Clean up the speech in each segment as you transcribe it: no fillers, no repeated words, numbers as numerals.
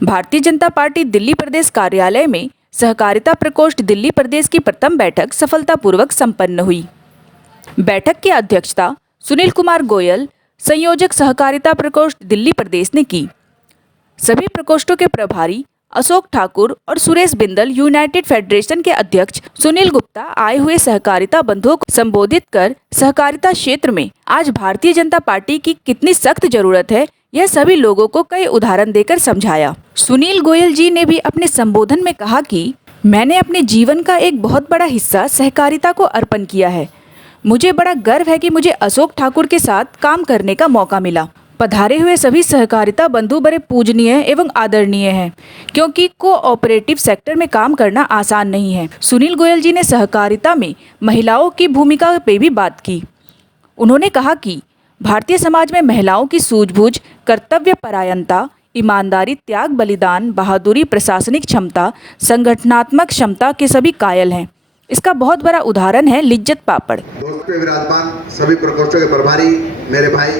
Bharatiya Janata party Delhi प्रदेश कार्यालय में सहकारिता प्रकोष्ठ दिल्ली प्रदेश की प्रथम बैठक सफलतापूर्वक संपन्न हुई। बैठक की अध्यक्षता सुनील कुमार गोयल, संयोजक सहकारिता प्रकोष्ठ दिल्ली प्रदेश ने की। सभी प्रकोष्ठों के प्रभारी अशोक ठाकुर और सुरेश बिंदल, यूनाइटेड फेडरेशन के अध्यक्ष सुनील गुप्ता आए हुए सहकारिता बंधुओं को संबोधित कर सहकारिता क्षेत्र में आज भारतीय जनता पार्टी की कितनी सख्त जरूरत है, यह सभी लोगों को कई उदाहरण देकर समझाया। सुनील गोयल जी ने भी अपने संबोधन में कहा कि मैंने अपने जीवन का एक बहुत बड़ा हिस्सा सहकारिता को अर्पण किया है। मुझे बड़ा गर्व है कि मुझे अशोक ठाकुर के साथ काम करने का मौका मिला। पधारे हुए सभी सहकारिता बंधु बड़े पूजनीय एवं आदरणीय हैं, क्योंकि कोऑपरेटिव सेक्टर में काम करना आसान नहीं है। सुनील गोयल जी ने सहकारिता में महिलाओं की भूमिका पे भी बात की। उन्होंने कहा कि भारतीय समाज में महिलाओं की सूझबूझ, कर्तव्य परायणता, ईमानदारी, त्याग, बलिदान, बहादुरी, प्रशासनिक क्षमता, संगठनात्मक क्षमता के सभी कायल हैं। इसका बहुत बड़ा उदाहरण है लिज्जत पापड़। दोस्त पे विराजमान सभी प्रकोष्ठों के प्रभारी, मेरे भाई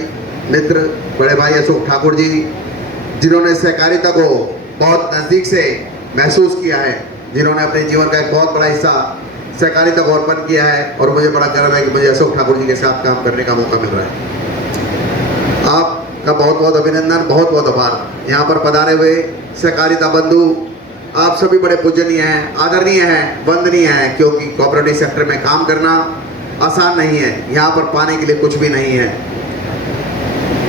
मित्र, बड़े भाई अशोक ठाकुर जी, जिन्होंने सहकारिता को बहुत नज़दीक से महसूस किया है, जिन्होंने अपने जीवन का एक बहुत बड़ा हिस्सा सहकारिता को अर्पण किया है, और मुझे बड़ा गर्व है कि मुझे अशोक ठाकुर जी के साथ काम करने का मौका मिल रहा है। आपका बहुत बहुत अभिनंदन, बहुत बहुत आभार। यहाँ पर पधारे हुए सहकारिता बंधु, आप सभी बड़े पूजनीय हैं, आदरणीय हैं, वंदनीय हैं, क्योंकि कोऑपरेटिव सेक्टर में काम करना आसान नहीं है। यहाँ पर पाने के लिए कुछ भी नहीं है,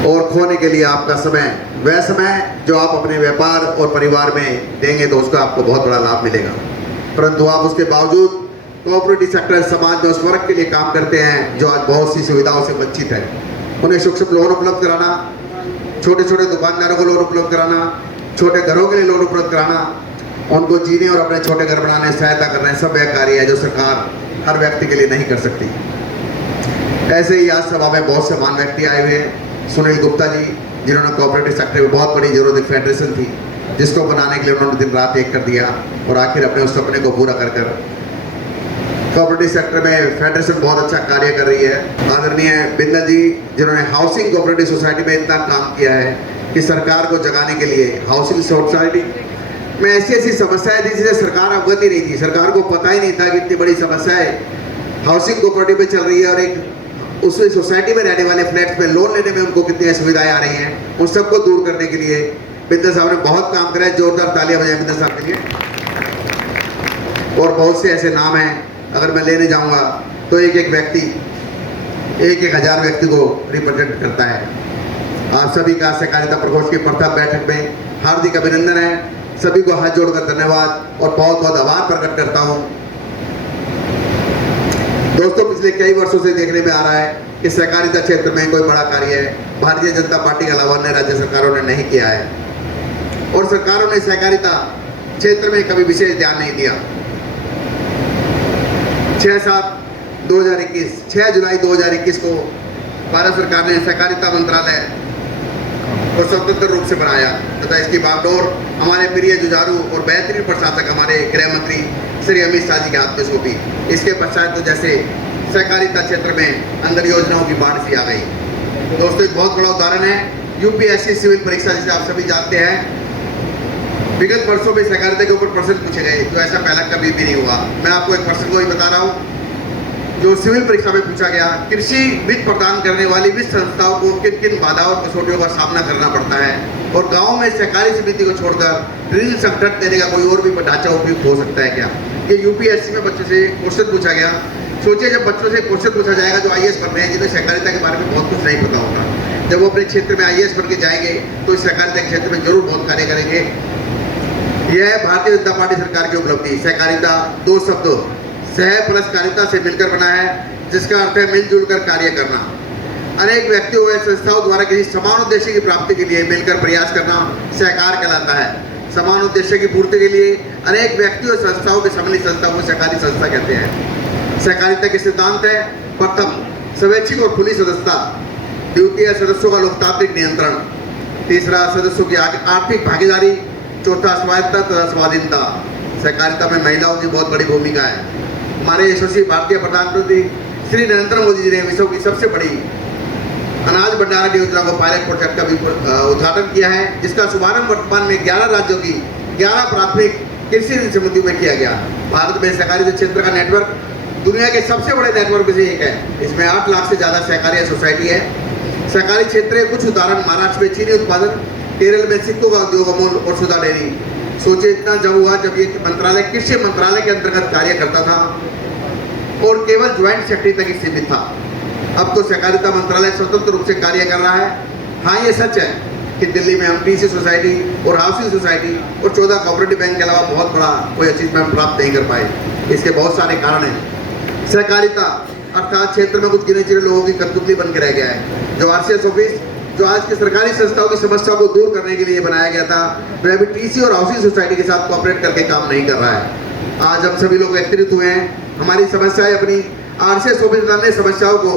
और खोने के लिए आपका समय, वह समय जो आप अपने व्यापार और परिवार में देंगे तो उसका आपको बहुत बड़ा लाभ मिलेगा। परंतु आप उसके बावजूद कोऑपरेटिव सेक्टर समाज में उस वर्ग के लिए काम करते हैं जो आज बहुत सी सुविधाओं से वंचित है। उन्हें सूक्ष्म लोन उपलब्ध कराना, छोटे छोटे दुकानदारों को लोन उपलब्ध कराना, छोटे घरों के लिए लोन उपलब्ध कराना, उनको जीने और अपने छोटे घर बनाने में सहायता करना, सब वह कार्य है जो सरकार हर व्यक्ति के लिए नहीं कर सकती। ऐसे ही आज सभा में बहुत से महान व्यक्ति आए हुए हैं। सुनील गुप्ता जी, जिन्होंने कोऑपरेटिव सेक्टर में बहुत बड़ी जरूरत, एक फेडरेशन थी जिसको बनाने के लिए उन्होंने दिन रात एक कर दिया, और आखिर अपने उस सपने को पूरा कर कोऑपरेटिव सेक्टर में फेडरेशन बहुत अच्छा कार्य कर रही है। आदरणीय बिंदल जी, जिन्होंने हाउसिंग कोऑपरेटिव सोसाइटी में इतना काम किया है कि सरकार को जगाने के लिए हाउसिंग सोसाइटी में ऐसी ऐसी समस्याएं थी जिसे सरकार अवगत ही नहीं थी। सरकार को पता ही नहीं था कि इतनी बड़ी समस्याएं हाउसिंग कोऑपरेटिव में चल रही है, और एक उस सोसाइटी में रहने वाले फ्लैट्स में लोन लेने में उनको कितनी असुविधाएं आ रही हैं, उन सबको दूर करने के लिए बिंदल साहब ने बहुत काम करा है। जोरदार तालियां बजाएं बिंदल साहब के लिए। और बहुत से ऐसे नाम हैं, अगर मैं लेने जाऊंगा तो एक एक व्यक्ति 1,000 व्यक्ति को रिप्रेजेंट करता है। आप सभी का सहकारिता प्रकोष्ठ की प्रथम बैठक में हार्दिक अभिनंदन है। सभी को हाथ जोड़कर धन्यवाद और बहुत बहुत आभार प्रकट करता हूं। दोस्तों, पिछले कई वर्षों से देखने में आ रहा है कि सहकारिता क्षेत्र में कोई बड़ा कार्य भारतीय जनता पार्टी के अलावा अन्य राज्य सरकारों ने नहीं किया है, और सरकारों ने सहकारिता क्षेत्र में कभी विशेष ध्यान नहीं दिया। 6 जुलाई 2021 को भारत सरकार ने सहकारिता मंत्रालय को स्वतंत्र रूप से बनाया, तथा इसकी बागडोर हमारे प्रिय जुझारू और बेहतरीन प्रशासक हमारे गृह मंत्री श्री अमित शाह जी के हाथ में सौंपी। इसके पश्चात तो जैसे सहकारिता क्षेत्र में अंदर योजनाओं की बाढ़ सी आ गई। दोस्तों, एक बहुत बड़ा उदाहरण है यूपीएससी सिविल परीक्षा, जिसे आप सभी जानते हैं। विगत वर्षों में सहकारिता के ऊपर प्रश्न पूछे गए, तो ऐसा पहला कभी भी नहीं हुआ। मैं आपको एक प्रश्न को ही बता रहा हूँ जो सिविल परीक्षा में पूछा गया। कृषि वित्त प्रदान करने वाली वित्त संस्थाओं को किन किन बाधाओं और कसौटियों का सामना करना पड़ता है, और गांव में सहकारी समिति को छोड़कर ऋण संकट देने का कोई और भी ढांचा उपयुक्त हो सकता है क्या? ये यूपीएससी में बच्चों से क्वेश्चन पूछा गया। सोचिए, जब बच्चों से क्वेश्चन पूछा जाएगा जो आईएएस बन रहे हैं, जिन्हें सहकारिता के बारे में बहुत कुछ नहीं पता होगा, जब वो अपने क्षेत्र में आईएएस बन के जाएंगे तो इस सहकारिता के क्षेत्र में जरूर बहुत कार्य करेंगे। यह है भारतीय जनता पार्टी सरकार की उपलब्धि। सहकारिता दो शब्द सह प्लस कारिता से मिलकर बना है, जिसका अर्थ है मिलजुल कर कार्य करना। अनेक व्यक्तियों व संस्थाओं द्वारा किसी समान उद्देश्य की प्राप्ति के लिए मिलकर प्रयास करना सहकार कहलाता है। समान उद्देश्य की पूर्ति के लिए अनेक व्यक्तियों और संस्थाओं के सम्मिलित संस्था को सहकारी संस्था कहते हैं। सहकारिता के सिद्धांत है: प्रथम, स्वैच्छिक और खुली सदस्यता; द्वितीय, सदस्यों का लोकतांत्रिक नियंत्रण; तीसरा, सदस्यों की आर्थिक भागीदारी; चौथा, स्वायत्तता तथा स्वाधीनता। सहकारिता में महिलाओं की बहुत बड़ी भूमिका है। हमारे यशस्वी भारतीय प्रधानमंत्री श्री नरेंद्र मोदी जी ने विश्व की सबसे बड़ी अनाज भंडारण योजना को पायलट प्रोजेक्ट का भी उद्घाटन किया है, जिसका शुभारंभ वर्तमान में 11 राज्यों की 11 प्राथमिक कृषि ऋण समितियों में किया गया। भारत में सहकारिता क्षेत्र का नेटवर्क दुनिया के सबसे बड़े नेटवर्क में से एक है। इसमें 8 लाख से ज़्यादा सहकारी सोसाइटी है। सहकारी क्षेत्र के कुछ उदाहरण महाराष्ट्र में चीनी उत्पादन, केरल में सिक्कों का उद्योग, अमूल और सुधा डेयरी। सोचे इतना जब हुआ जब ये मंत्रालय कृषि मंत्रालय के अंतर्गत कार्य करता था और केवल ज्वाइंट सेक्रेटरी तक ही सीमित था। अब तो सहकारिता मंत्रालय स्वतंत्र रूप से कार्य कर रहा है। हाँ, ये सच है कि दिल्ली में हम टीसी सोसाइटी और हाउसिंग सोसाइटी और 14 कोऑपरेटिव बैंक के अलावा बहुत बड़ा कोई अचीवमेंट प्राप्त नहीं कर पाए। इसके बहुत सारे कारण हैं। सहकारिता अर्थात क्षेत्र में कुछ गिने चुने लोगों की कठपुतली बन के रह गया है। जो आरसीएस ऑफिस जो आज की सरकारी संस्थाओं की समस्याओं को दूर करने के लिए बनाया गया था, वह अभी टीसी और हाउसिंग सोसाइटी के साथ कोऑपरेट करके काम नहीं कर रहा है। आज हम सभी लोग एकत्रित हुए हैं हमारी समस्याएं अपनी आरसीएस ऑफिस ने समस्याओं को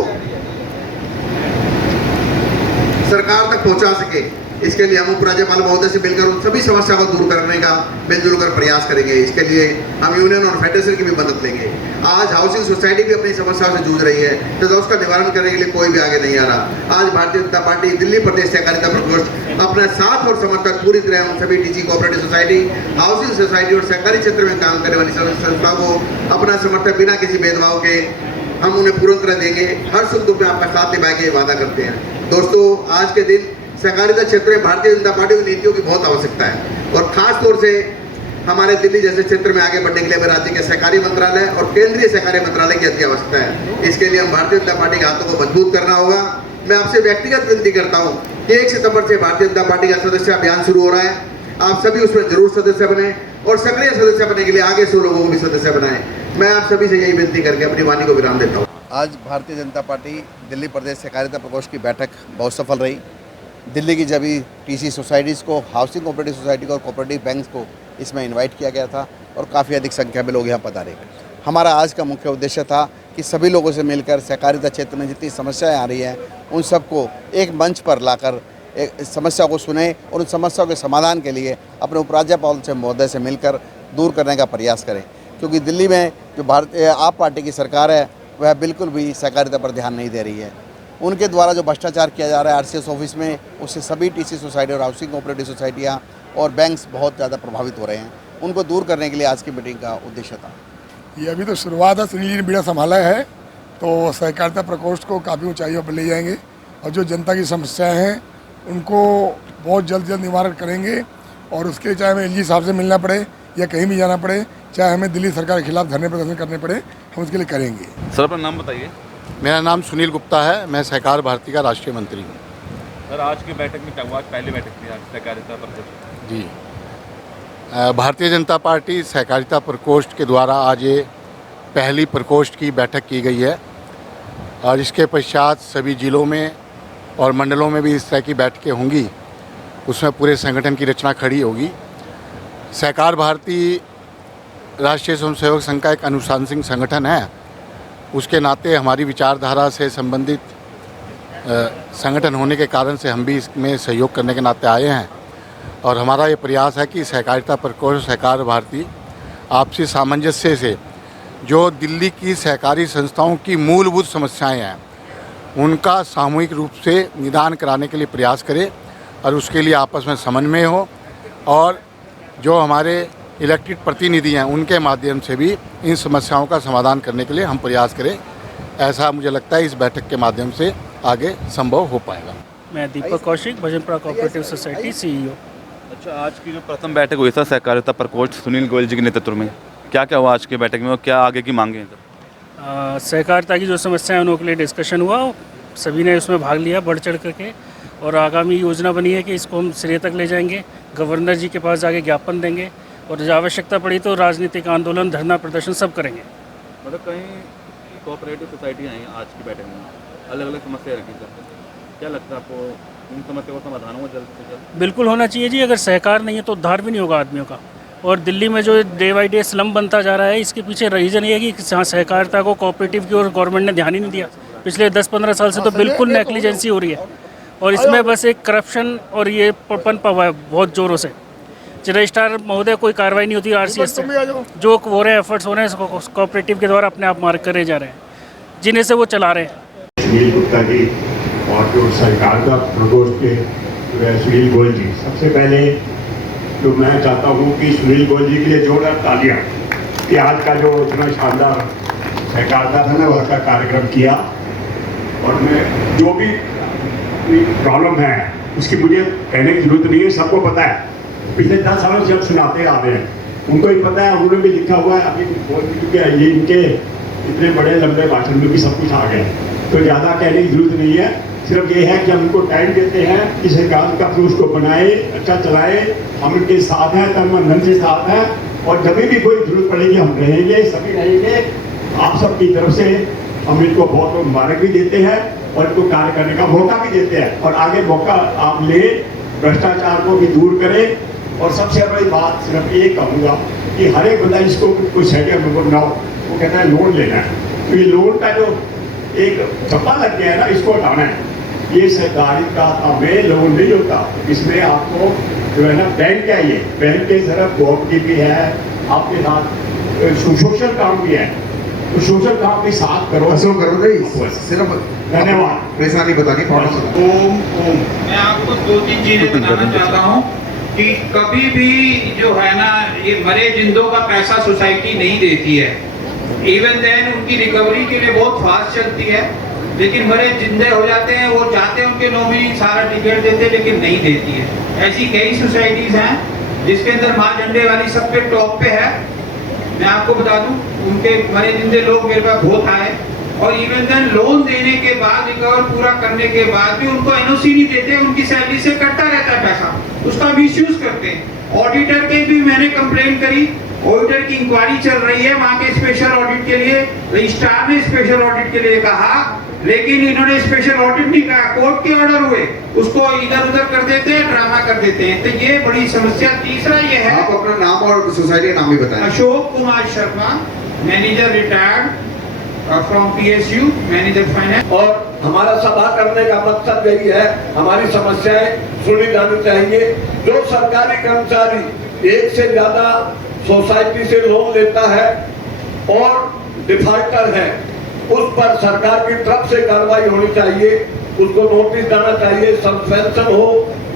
सरकार तक पहुंचा सके। इसके लिए हम उपराज्यपाल महोदय से मिलकर उन सभी समस्या को दूर करने का मिलजुल कर प्रयास करेंगे। इसके लिए हम यूनियन और फेडरेशन की भी मदद लेंगे। आज हाउसिंग सोसाइटी भी अपनी समस्याओं से जूझ रही है, तो उसका निवारण करने के लिए कोई भी आगे नहीं आ रहा। आज भारतीय जनता पार्टी दिल्ली प्रदेश सहकारिता प्रकोष्ठ अपना साथ और समर्थन पूरी तरह उन सभी TC cooperative society, housing society और सहकारी क्षेत्र में काम करने वाली संस्थाओं को अपना समर्थन बिना किसी भेदभाव के हम उन्हें पूर्ण तरह देंगे। हर सुख दुख में आपका साथ निभा के वादा करते हैं। दोस्तों, आज के दिन सहकारिता क्षेत्र में भारतीय जनता पार्टी की नीतियों की बहुत आवश्यकता है और खास तौर से हमारे दिल्ली जैसे क्षेत्र में आगे बढ़ने के लिए राज्य के सहकारी मंत्रालय और केंद्रीय सहकारी मंत्रालय की अति आवश्यकता है। इसके लिए हम भारतीय जनता पार्टी के हाथों को मजबूत करना होगा। मैं आपसे व्यक्तिगत विनती करता हूँ कि 1 सितंबर से भारतीय जनता पार्टी का सदस्य अभियान शुरू हो रहा है। आप सभी उसमें जरूर सदस्य बने और सक्रिय सदस्य बनने के लिए आगे 100 लोगों को भी सदस्य बनाएं। मैं आप सभी से यही विनती करके अपनी वाणी को विराम देता हूँ। आज भारतीय जनता पार्टी दिल्ली प्रदेश सहकारिता प्रकोष्ठ की बैठक बहुत सफल रही। दिल्ली की जब टीसी सोसाइटीज़ को, हाउसिंग कोऑपरेटिव सोसाइटी को और कोऑपरेटिव बैंक्स को इसमें इनवाइट किया गया था और काफ़ी अधिक संख्या में लोग यहाँ पधारे। हमारा आज का मुख्य उद्देश्य था कि सभी लोगों से मिलकर सहकारिता क्षेत्र में जितनी समस्याएं आ रही हैं उन सबको एक मंच पर लाकर एक समस्या को सुने और उन समस्याओं के समाधान के लिए अपने उपराज्यपाल से महोदय से मिलकर दूर करने का प्रयास करें। क्योंकि दिल्ली में जो भारतीय आप पार्टी की सरकार है वह बिल्कुल भी सहकारिता पर ध्यान नहीं दे रही है। उनके द्वारा जो भ्रष्टाचार किया जा रहा है आरसीएस ऑफिस में, उससे सभी टीसी सोसाइटी और हाउसिंग कोऑपरेटिव सोसाइटियाँ और बैंक्स बहुत ज़्यादा प्रभावित हो रहे हैं। उनको दूर करने के लिए आज की मीटिंग का उद्देश्य था। ये अभी तो शुरुआत है, सुनील जी ने बीड़ा संभाला है तो सहकारिता प्रकोष्ठ को काफ़ी ऊंचाइयों पर ले जाएंगे और जो जनता की समस्याएं हैं उनको बहुत जल्द निवारण करेंगे। और उसके लिए चाहे हमें एलजी साहब से मिलना पड़े या कहीं भी जाना पड़े, चाहे हमें दिल्ली सरकार के खिलाफ धरने प्रदर्शन करने पड़े, हम उसके लिए करेंगे। सर, अपना नाम बताइए। मेरा नाम सुनील गुप्ता है, मैं सहकार भारती का राष्ट्रीय मंत्री हूँ। सर, आज की बैठक में क्या हुआ? पहली बैठक थी आज सहकारिता प्रकोष्ठ। जी, भारतीय जनता पार्टी सहकारिता प्रकोष्ठ के द्वारा आज ये पहली प्रकोष्ठ की बैठक की गई है और इसके पश्चात सभी जिलों में और मंडलों में भी इस तरह की बैठकें होंगी। उसमें पूरे संगठन की रचना खड़ी होगी। सहकार भारती राष्ट्रीय स्वयंसेवक संघ का एक अनुशासनिक संगठन है। उसके नाते हमारी विचारधारा से संबंधित संगठन होने के कारण से हम भी इसमें सहयोग करने के नाते आए हैं और हमारा ये प्रयास है कि सहकारिता प्रकोष्ठ सहकार भारती आपसी सामंजस्य से जो दिल्ली की सहकारी संस्थाओं की मूलभूत समस्याएं हैं उनका सामूहिक रूप से निदान कराने के लिए प्रयास करे और उसके लिए आपस में समन्वय हो और जो हमारे इलेक्टेड प्रतिनिधि हैं उनके माध्यम से भी इन समस्याओं का समाधान करने के लिए हम प्रयास करें। ऐसा मुझे लगता है इस बैठक के माध्यम से आगे संभव हो पाएगा। मैं Deepak Kaushik, Bhajanpura cooperative society CEO। अच्छा, आज की जो प्रथम बैठक हुई था सहकारिता प्रकोष्ठ सुनील गोयल जी के नेतृत्व में, क्या क्या हुआ आज की बैठक में और क्या आगे की मांगे हैं? सहकारिता की जो समस्याएं उनके लिए डिस्कशन हुआ, सभी ने उसमें भाग लिया बढ़ चढ़ करके और आगामी योजना बनी है कि इसको हम सिरे तक ले जाएंगे, गवर्नर जी के पास जाके ज्ञापन देंगे और जब आवश्यकता पड़ी तो राजनीतिक आंदोलन, धरना प्रदर्शन सब करेंगे। मतलब कहीं कोऑपरेटिव सोसाइटियाँ आई आज की बैठक में, अलग अलग समस्या रखी सर, क्या लगता है आपको इन समस्या का समाधान होगा जल्द से जल्द? बिल्कुल होना चाहिए जी। अगर सहकार नहीं है तो उद्धार भी नहीं होगा आदमियों का। और दिल्ली में जो डे बाई डे स्लम बनता जा रहा है, इसके पीछे रीज़न ये है कि यहाँ सहकारिता को कोऑपरेटिव की और गवर्नमेंट ने ध्यान ही नहीं दिया। पिछले 10-15 साल से तो बिल्कुल नेग्लिजेंसी हो रही है और इसमें बस एक करप्शन और ये पनपा हुआ है बहुत ज़ोरों से। रजिस्ट्रार महोदय कोई कार्रवाई नहीं होती आरसीएस से, जो हो रहे हैं एफर्ट्स हो रहे हैं कोऑपरेटिव के द्वारा अपने आप मार्क करे जा रहे हैं जिन्हें से वो चला रहे हैं। सुनील गुप्ता जी और जो सहकारिता प्रकोष्ठ के जो है सुनील गोयल जी, सबसे पहले तो मैं चाहता हूँ कि सुनील गोयल जी के लिए जोरदार तालियां कि आज का जो इतना शानदार सहकारिता धन्यवाद का कार्यक्रम किया। और मैं जो भी प्रॉब्लम है उसकी मुझे कहने की जरूरत नहीं है, सबको पता है। पिछले 10 सालों से हम सुनाते आ रहे हैं, उनको ही पता है, उन्होंने भी लिखा हुआ है, अभी बोल भी चुके हैं। ये इनके इतने बड़े लंबे भाषण में भी सब कुछ आ गए, तो ज़्यादा कहने की जरूरत नहीं है। सिर्फ ये है कि हम उनको टाइम देते हैं कि सरकार का फिर उसको बनाए, अच्छा चलाए। हम इनके साथ हैं, तन मन धन से साथ हैं, और जब भी कोई जरूरत पड़ेगी हम रहेंगे, सभी रहेंगे। आप सबकी तरफ से हम इनको बहुत मुबारक भी देते हैं और इनको कार्य करने का मौका भी देते हैं, और आगे मौका आप ले, भ्रष्टाचार को भी दूर करें। और सबसे बड़ी बात सिर्फ ये कहूँगा कि हर एक बंदा इसको कोई सेटिंग ना हो, वो कहता है लोन लेना है, तो ये लोन का जो एक छप्पा लग गया है ना, इसको हटाना है। ये सहकारिता में लोन नहीं होता, इसमें आपको जो है ना बैंक चाहिए। बैंक के तरफ कोऑपरेटिव भी है, आपके साथ सोशल काम भी है, तो सोशल काम के साथ करो। अशोक करो सिर्फ धन्यवाद। परेशानी बतानी पड़ेगी। ओम मैं आपको 2-3 चीजें बताना चाहता हूँ कि कभी भी जो है ना, ये मरे जिंदों का पैसा सोसाइटी नहीं देती है। इवन देन उनकी रिकवरी के लिए बहुत फास्ट चलती है, लेकिन मरे जिंदे हो जाते हैं, वो चाहते हैं उनके नॉमिनी सारा टिकट देते, लेकिन नहीं देती है। ऐसी कई सोसाइटीज हैं जिसके अंदर माँ झंडे वाली सबसे टॉप पे है। मैं आपको बता दूं, उनके मरे जिंदे लोग मेरे पास बहुत आए, और इवन देन लोन देने के बाद, रिकवर पूरा करने के बाद भी उनको एनओसी नहीं देते, उनकी सैलरी से कटता रहता है पैसा, उसका मिसयूज करते हैं। ऑडिटर के भी मैंने कंप्लेन करी, ऑडिटर की इंक्वायरी चल रही है, वहां के स्पेशल ऑडिट के लिए रजिस्ट्रार ने स्पेशल ऑडिट के लिए कहा, लेकिन इन्होंने स्पेशल ऑडिट नहीं कहा, कोर्ट के ऑर्डर हुए, उसको इधर उधर कर देते हैं, ड्रामा कर देते हैं। तो ये बड़ी समस्या। तीसरा ये है, आप अपना नाम और सोसाइटी का नाम भी बताएं। Ashok Kumar Sharma, manager retired from PSU, manager finance. और हमारा सभा करने का मकसद यही है, हमारी समस्याएं सुनी जानी चाहिए। जो सरकारी कर्मचारी एक से ज्यादा सोसाइटी से लोन लेता है और डिफॉल्टर है, उस पर सरकार की तरफ से कार्रवाई होनी चाहिए, उसको नोटिस देना चाहिए, सस्पेंशन हो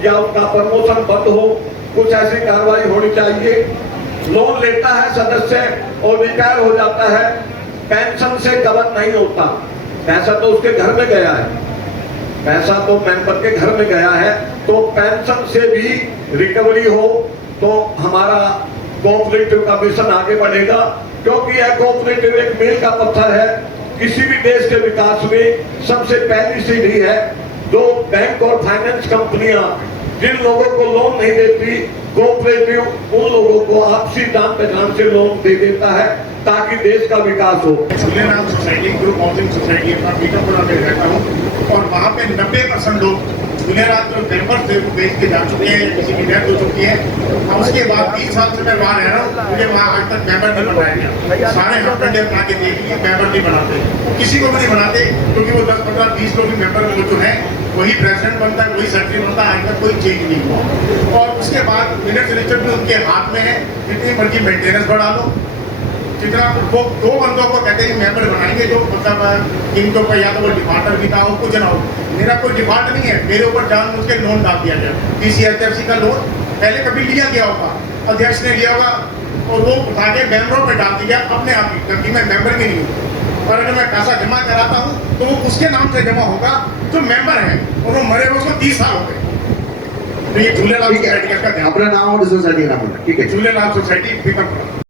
या उसका प्रमोशन बंद हो, कुछ ऐसी कार्रवाई होनी चाहिए। लोन लेता है सदस्य और रिटायर हो जाता है, पेंशन से कवर नहीं होता, पैसा तो उसके घर में गया है, पैसा तो मेंबर के घर में गया है, तो पेंशन से भी रिकवरी हो तो हमारा कोऑपरेटिव का मिशन आगे बढ़ेगा। क्योंकि यह कोऑपरेटिव एक मील का पत्थर है, किसी भी देश के विकास में सबसे पहली सीढ़ी है। जो बैंक और फाइनेंस कंपनियां जिन लोगों को लोन नहीं देती, कोऑपरेटिव उन लोगों को आपसी जान पहचान से लोन दे देता है ताकि देश का विकास हो। Jhulelal society group housing society Bikapura में रहता हूँ, और वहाँ पे 90% लोग झूलेलाल जो मेंबर थे वो बेच के जा चुके हैं, किसी की डेथ हो चुकी है। और उसके बाद 20 साल से मैं वहाँ रह रहा हूँ, मुझे वहाँ आज तक मेंबर नहीं बनाया गया। सारे हस्बैंड बना के देख लिए, मेंबर नहीं बनाते, किसी को भी नहीं बनाते, क्योंकि वो 10, 15, 20 लोग मेंबर जो है वही प्रेसिडेंट बनता है, वही सेक्रेटरी बनता है, आज तक कोई चेंज नहीं हुआ। और उसके बाद मिनट रजिस्टर भी उनके हाथ में है, जितनी मर्जी मेंटेनेंस बढ़ा लो, जितना वो 2 बंदों को कहते हैं मेंबर बनाएंगे, जो मतलब इनको कोई या तो वो डिफॉल्टर भी ना हो, कुछ ना हो। मेरा कोई डिफॉल्ट नहीं है, मेरे ऊपर जानबूझ के लोन डाल दिया गया। PCHFC का लोन पहले कभी लिया गया होगा, अध्यक्ष ने लिया होगा, और वो उठा के मेंबरों में डाल दिया अपने आप ही, क्योंकि मैं मेंबर भी नहीं हूँ। और अगर मैं पैसा जमा कराता हूँ तो वो उसके नाम से जमा होगा जो मेंबर है, और वो मरे हुए उसको 30 साल हो गए। तो ये झूलेलाल सोसाइटी का ध्यान। अपना नाम और सोसाइटी का नाम, ठीक है। झूलेलाल सोसाइटी बीकापुरा।